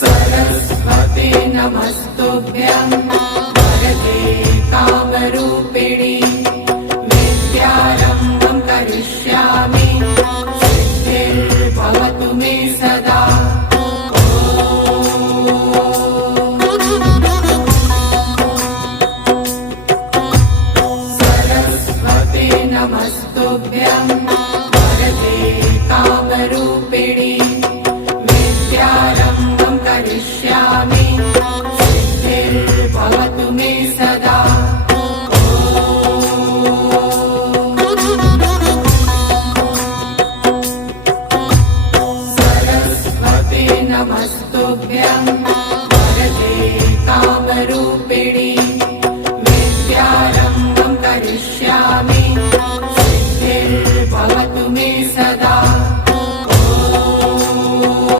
सरस्वते नमस्तुभ्यं वरदे कामरूपिणि विद्यारम्भं करिष्यामि सिद्धिर्भवतु मे सदा। सरस्वते नमस्तुभ्यं वरदे कामरूपिणि विद्यारम्भं करिष्यामि सिद्धिर्भवतु मे सदा। सरस्वते नमस्तुभ्यं